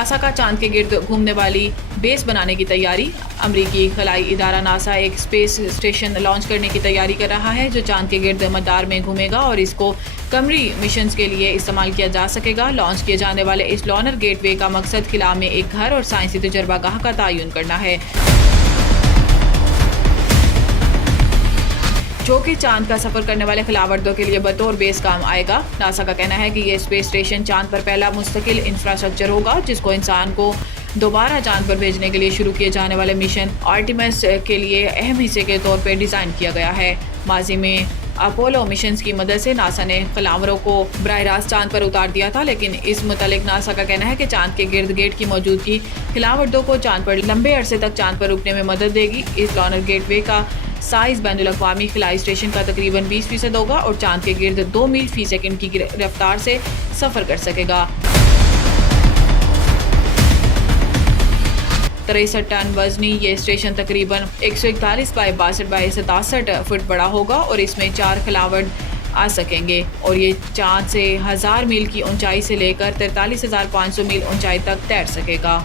NASA का चांद के गिर्द घूमने वाली बेस बनाने की तैयारी। अमरीकी खलाई इदारा नासा एक स्पेस स्टेशन लॉन्च करने की तैयारी कर रहा है जो चांद के गिर्द मदार में घूमेगा और इसको कमरी मिशंस के लिए इस्तेमाल किया जा सकेगा। लॉन्च किए जाने वाले इस लॉनर गेटवे का मकसद खिला में एक घर और साइंसी तजर्बागाह का तयन करना है जो कि चांद का सफर करने वाले खिलावर्दों के लिए बतौर बेस काम आएगा। नासा का कहना है कि ये स्पेस स्टेशन चांद पर पहला मुस्तकिल इंफ्रास्ट्रक्चर होगा जिसको इंसान को दोबारा चांद पर भेजने के लिए शुरू किए जाने वाले मिशन आर्टेमिस के लिए अहम हिस्से के तौर पर डिज़ाइन किया गया है। माजी में अपोलो मिशन की मदद से नासा ने खिलावरों को बराह रास्त चांद पर उतार दिया था, लेकिन इस मुतालिक नासा का कहना है कि चांद के गिर्द गेट की मौजूदगी खिलावर्दों को चांद पर लंबे अरसे तक चांद पर रुकने में मदद देगी। इस लॉनर गेटवे का साइज बैनुल अक़वामी खिलाई स्टेशन का तकरीबन 20% होगा और चांद के गिर्द 2 मील फी सेकंड की रफ्तार से सफ़र कर सकेगा। 63 टन वजनी ये स्टेशन तकरीबन 141 बाई 62 बाई 67 फुट बड़ा होगा और इसमें 4 खिलावर्द आ सकेंगे और ये चांद से 1000 मील की ऊंचाई से लेकर 43,500 मील ऊंचाई तक तैर सकेगा।